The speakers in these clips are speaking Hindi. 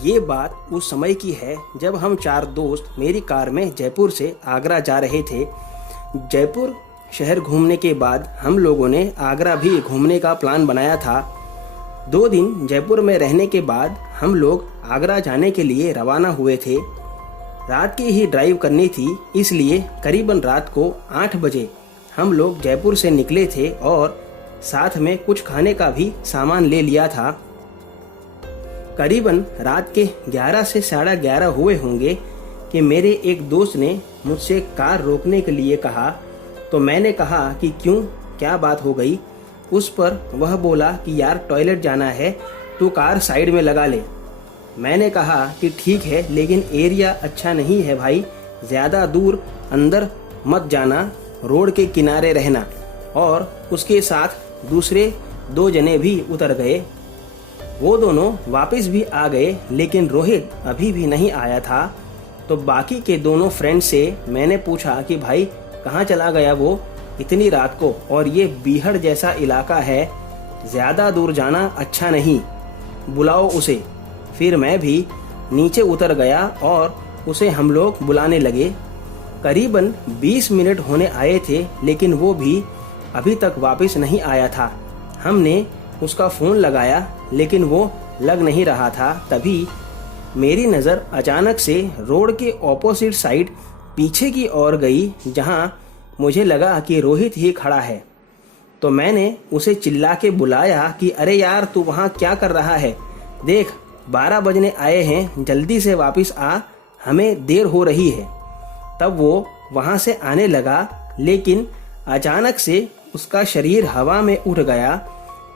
ये बात उस समय की है जब हम 4 दोस्त मेरी कार में जयपुर से आगरा जा रहे थे। जयपुर शहर घूमने के बाद हम लोगों ने आगरा भी घूमने का प्लान बनाया था। 2 दिन जयपुर में रहने के बाद हम लोग आगरा जाने के लिए रवाना हुए थे। रात की ही ड्राइव करनी थी, इसलिए करीबन रात को 8 बजे हम लोग जयपुर से निकले थे और साथ में कुछ खाने का भी सामान ले लिया था। करीबन रात के 11 से 11:30 हुए होंगे कि मेरे एक दोस्त ने मुझसे कार रोकने के लिए कहा, तो मैंने कहा कि क्यों, क्या बात हो गई। उस पर वह बोला कि यार टॉयलेट जाना है, तू कार साइड में लगा ले। मैंने कहा कि ठीक है, लेकिन एरिया अच्छा नहीं है भाई, ज़्यादा दूर अंदर मत जाना, रोड के किनारे रहना। और उसके साथ दूसरे 2 जने भी उतर गए। वो दोनों वापस भी आ गए, लेकिन रोहित अभी भी नहीं आया था। तो बाकी के दोनों फ्रेंड से मैंने पूछा कि भाई कहाँ चला गया वो इतनी रात को, और ये बीहड़ जैसा इलाका है, ज़्यादा दूर जाना अच्छा नहीं, बुलाओ उसे। फिर मैं भी नीचे उतर गया और उसे हम लोग बुलाने लगे। करीबन 20 मिनट होने आए थे, लेकिन वो भी अभी तक वापस नहीं आया था। हमने उसका फ़ोन लगाया, लेकिन वो लग नहीं रहा था। तभी मेरी नज़र अचानक से रोड के ऑपोजिट साइड पीछे की ओर गई, जहाँ मुझे लगा कि रोहित ही खड़ा है। तो मैंने उसे चिल्ला के बुलाया कि अरे यार, तू वहाँ क्या कर रहा है? देख 12 बजने आए हैं, जल्दी से वापस आ, हमें देर हो रही है। तब वो वहाँ से आने लगा, लेकिन अचानक से उसका शरीर हवा में उठ गया,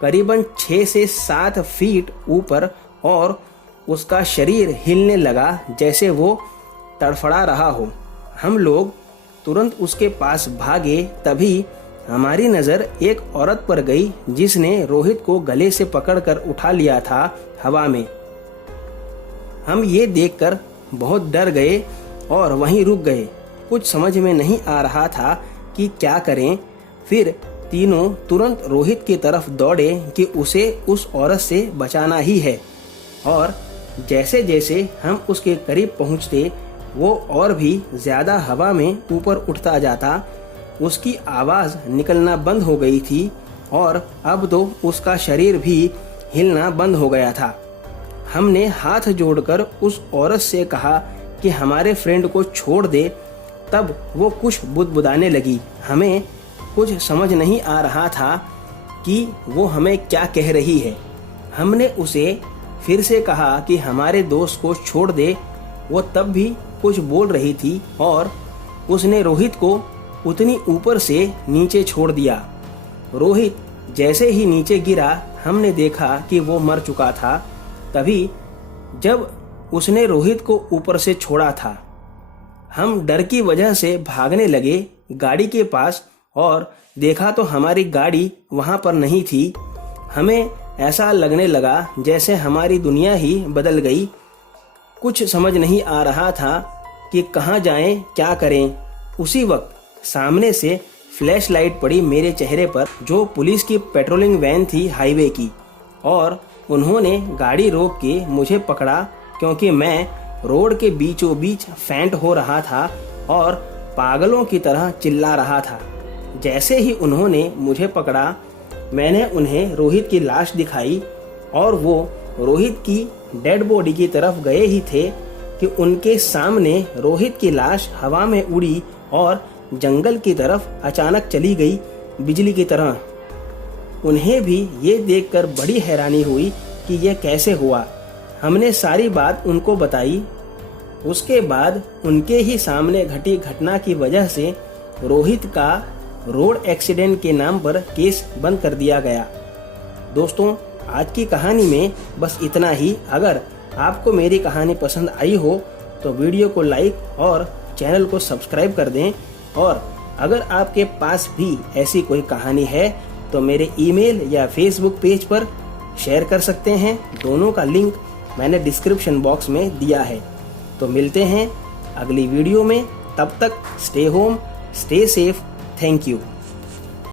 करीबन 6 से 7 फीट ऊपर, और उसका शरीर हिलने लगा जैसे वो तड़फड़ा रहा हो। हम लोग तुरंत उसके पास भागे। तभी हमारी नज़र एक औरत पर गई, जिसने रोहित को गले से पकड़कर उठा लिया था हवा में। हम ये देखकर बहुत डर गए और वहीं रुक गए। कुछ समझ में नहीं आ रहा था कि क्या करें। फिर तीनों तुरंत रोहित की तरफ दौड़े कि उसे उस औरत से बचाना ही है। और जैसे जैसे हम उसके करीब पहुंचते, वो और भी ज़्यादा हवा में ऊपर उठता जाता। उसकी आवाज़ निकलना बंद हो गई थी और अब तो उसका शरीर भी हिलना बंद हो गया था। हमने हाथ जोड़कर उस औरत से कहा कि हमारे फ्रेंड को छोड़ दे। तब वो कुछ बुदबुदाने लगी। हमें कुछ समझ नहीं आ रहा था कि वो हमें क्या कह रही है। हमने उसे फिर से कहा कि हमारे दोस्त को छोड़ दे। वो तब भी कुछ बोल रही थी और उसने रोहित को उतनी ऊपर से नीचे छोड़ दिया। रोहित जैसे ही नीचे गिरा, हमने देखा कि वो मर चुका था। तभी जब उसने रोहित को ऊपर से छोड़ा था, हम डर की वजह से भागने लगे गाड़ी के पास, और देखा तो हमारी गाड़ी वहाँ पर नहीं थी। हमें ऐसा लगने लगा जैसे हमारी दुनिया ही बदल गई। कुछ समझ नहीं आ रहा था कि कहाँ जाएं, क्या करें। उसी वक्त सामने से फ्लैश लाइट पड़ी मेरे चेहरे पर, जो पुलिस की पेट्रोलिंग वैन थी हाईवे की, और उन्होंने गाड़ी रोक के मुझे पकड़ा, क्योंकि मैं रोड के बीचों बीच फेंट हो रहा था और पागलों की तरह चिल्ला रहा था। जैसे ही उन्होंने मुझे पकड़ा, मैंने उन्हें रोहित की लाश दिखाई, और वो रोहित की डेड बॉडी की तरफ गए ही थे कि उनके सामने रोहित की लाश हवा में उड़ी और जंगल की तरफ अचानक चली गई, बिजली की तरह। उन्हें भी ये देखकर बड़ी हैरानी हुई कि यह कैसे हुआ। हमने सारी बात उनको बताई। उसके बाद उनके ही सामने घटी घटना की वजह से रोहित का रोड एक्सीडेंट के नाम पर केस बंद कर दिया गया। दोस्तों, आज की कहानी में बस इतना ही। अगर आपको मेरी कहानी पसंद आई हो तो वीडियो को लाइक और चैनल को सब्सक्राइब कर दें। और अगर आपके पास भी ऐसी कोई कहानी है तो मेरे ईमेल या फेसबुक पेज पर शेयर कर सकते हैं। दोनों का लिंक मैंने डिस्क्रिप्शन बॉक्स में दिया है। तो मिलते हैं अगली वीडियो में। तब तक stay home, stay safe. Thank you.